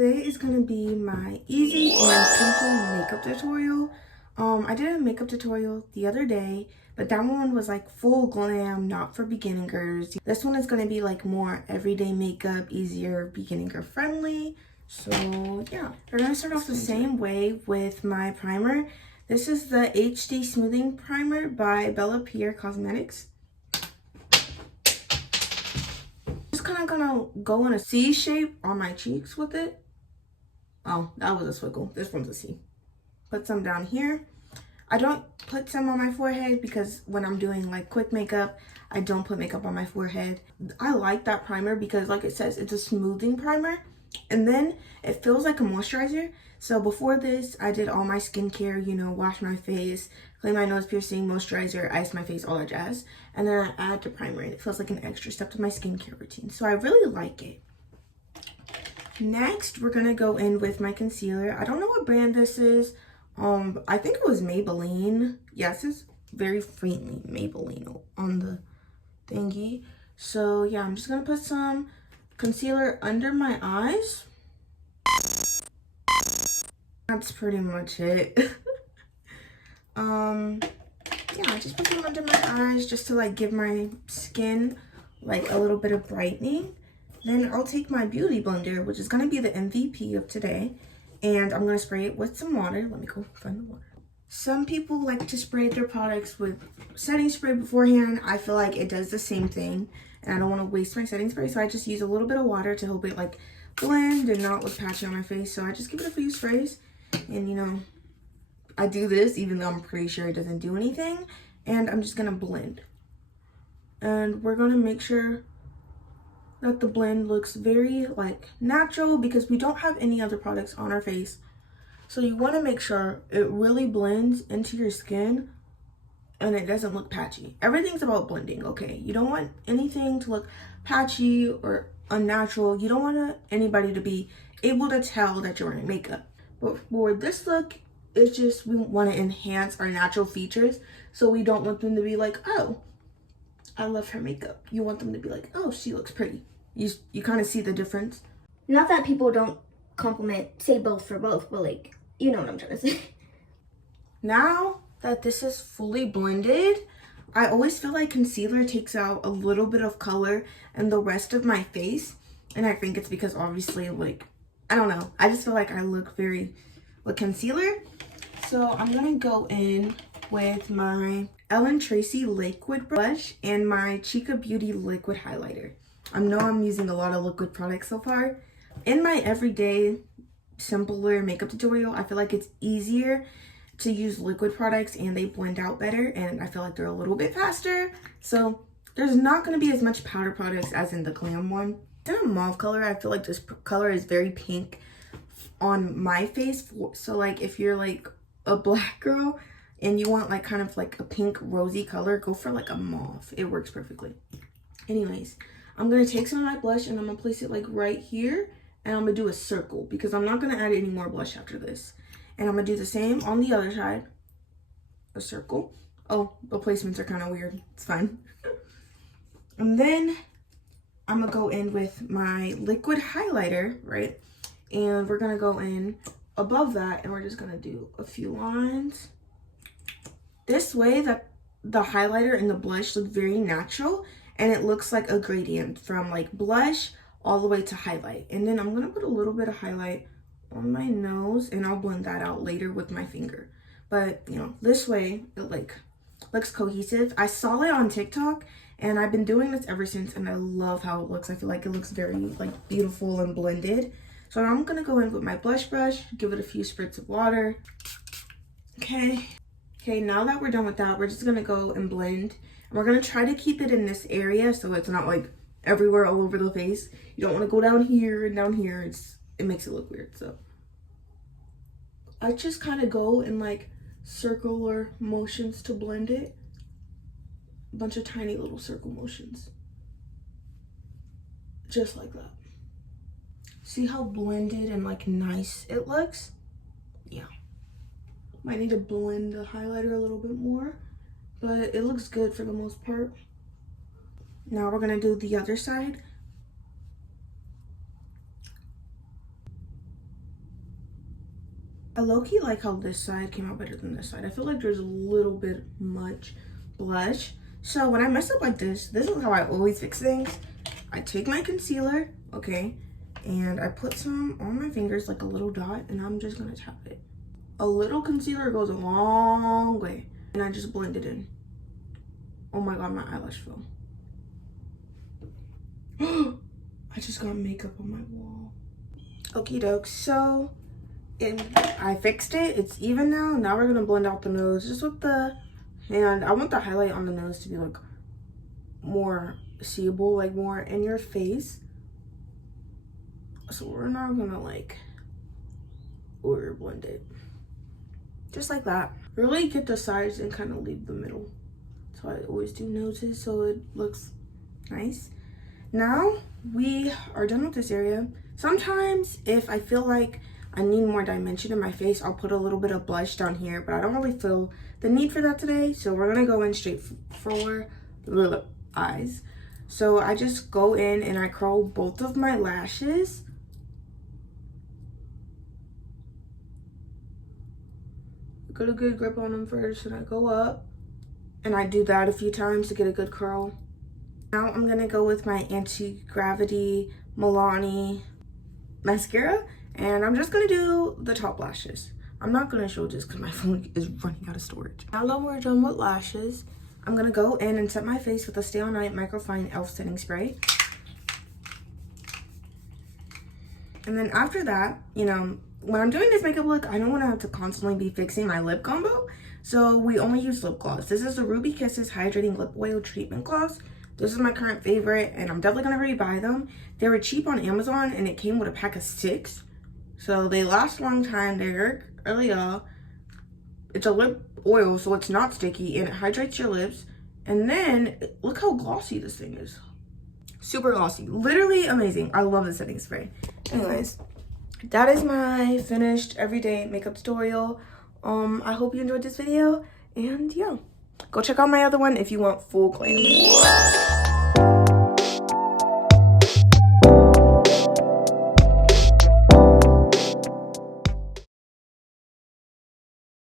Today is going to be my easy and simple makeup tutorial. I did a makeup tutorial the other day, but that one was like full glam, not for beginners. This one is going to be like more everyday makeup, easier, beginner friendly. So yeah, we're going to start off the same way with my primer. This is the HD Smoothing Primer by Bella Pierre Cosmetics. Just kind of gonna go in a C shape on my cheeks with it. Oh, that was a swiggle. This one's a C. Put some down here. I don't put some on my forehead because when I'm doing like quick makeup, I don't put makeup on my forehead. I like that primer because like it says, it's a smoothing primer. And then it feels like a moisturizer. So before this, I did all my skincare, you know, wash my face, clean my nose piercing, moisturizer, ice my face, all that jazz. And then I add the primer and it feels like an extra step to my skincare routine. So I really like it. Next, we're gonna go in with my concealer. I don't know what brand this is. I think it was Maybelline. Yes, it's very faintly Maybelline on the thingy. So yeah, I'm just gonna put some concealer under my eyes. That's pretty much it. Yeah, I just put some under my eyes just to like give my skin like a little bit of brightening. Then I'll take my beauty blender, which is going to be the MVP of today, and I'm going to spray it with some water. Let me go find the water. Some people like to spray their products with setting spray beforehand. I feel like it does the same thing, and I don't want to waste my setting spray, so I just use a little bit of water to help it like blend and not look patchy on my face. So I just give it a few sprays, and you know, I do this even though I'm pretty sure it doesn't do anything, and I'm just going to blend. And we're going to make sure that the blend looks very like natural because we don't have any other products on our face. So you want to make sure it really blends into your skin and it doesn't look patchy. Everything's about blending, okay? You don't want anything to look patchy or unnatural. You don't want anybody to be able to tell that you're wearing makeup. But for this look, it's just we want to enhance our natural features. So we don't want them to be like, oh, I love her makeup. You want them to be like, oh, she looks pretty. You kind of see the difference. Not that people don't say both for both, but like, you know what I'm trying to say. Now that this is fully blended, I always feel like concealer takes out a little bit of color and the rest of my face. And I think it's because obviously, like, I don't know. I just feel like I look very with concealer. So I'm going to go in with my Ellen Tracy liquid brush and my Chica Beauty liquid highlighter. I know I'm using a lot of liquid products so far. In my everyday, simpler makeup tutorial, I feel like it's easier to use liquid products and they blend out better, and I feel like they're a little bit faster. So there's not going to be as much powder products as in the glam one. In a mauve color, I feel like this color is very pink on my face. So like if you're like a black girl and you want like kind of like a pink rosy color, go for like a mauve. It works perfectly. Anyways, I'm going to take some of my blush and I'm going to place it like right here. And I'm going to do a circle because I'm not going to add any more blush after this. And I'm going to do the same on the other side. A circle. Oh, the placements are kind of weird. It's fine. And then I'm going to go in with my liquid highlighter, right? And we're going to go in above that and we're just going to do a few lines. This way that the highlighter and the blush look very natural. And it looks like a gradient from like blush all the way to highlight. And then I'm going to put a little bit of highlight on my nose and I'll blend that out later with my finger. But, you know, this way it like looks cohesive. I saw it on TikTok and I've been doing this ever since and I love how it looks. I feel like it looks very like beautiful and blended. So I'm going to go in with my blush brush, give it a few spritz of water. Okay, now that we're done with that, we're just going to go and blend. We're going to try to keep it in this area so it's not like everywhere all over the face. You don't want to go down here and down here. It makes it look weird. So I just kind of go in like circular motions to blend it. A bunch of tiny little circle motions. Just like that. See how blended and like nice it looks? Yeah. Might need to blend the highlighter a little bit more. But it looks good for the most part. Now we're going to do the other side. I low-key like how this side came out better than this side. I feel like there's a little bit much blush. So when I mess up like this is how I always fix things. I take my concealer, okay, and I put some on my fingers like a little dot, and I'm just gonna tap it. A little concealer goes a long way. And I just blend it in. Oh my god, my eyelash fell. I just got makeup on my wall. Okie doke, so I fixed it. It's even now. Now we're gonna blend out the nose just with the hand. I want the highlight on the nose to be like more seeable, like more in your face. So we're not gonna like over blend it. Just like that. Really get the sides and kind of leave the middle. So I always do noses so it looks nice. Now we are done with this area. Sometimes if I feel like I need more dimension in my face, I'll put a little bit of blush down here, but I don't really feel the need for that today. So we're gonna go in straight for the eyes. So I just go in and I curl both of my lashes. Get a good grip on them first, and I go up. And I do that a few times to get a good curl. Now I'm gonna go with my Anti-Gravity Milani mascara, and I'm just gonna do the top lashes. I'm not gonna show this because my phone is running out of storage. Now that we're done with lashes, I'm gonna go in and set my face with a Stay All Night Microfine Elf Setting Spray. And then after that, you know, when I'm doing this makeup look, I don't want to have to constantly be fixing my lip combo. So we only use lip gloss. This is the Ruby Kisses Hydrating Lip Oil Treatment Gloss. This is my current favorite, and I'm definitely going to rebuy them. They were cheap on Amazon, and it came with a pack of 6. So they last a long time. They work early on. It's a lip oil, so it's not sticky, and it hydrates your lips. And then, look how glossy this thing is. Super glossy. Literally amazing. I love the setting spray. Anyways, that is my finished everyday makeup tutorial. I hope you enjoyed this video, and yeah, go check out my other one if you want full glam.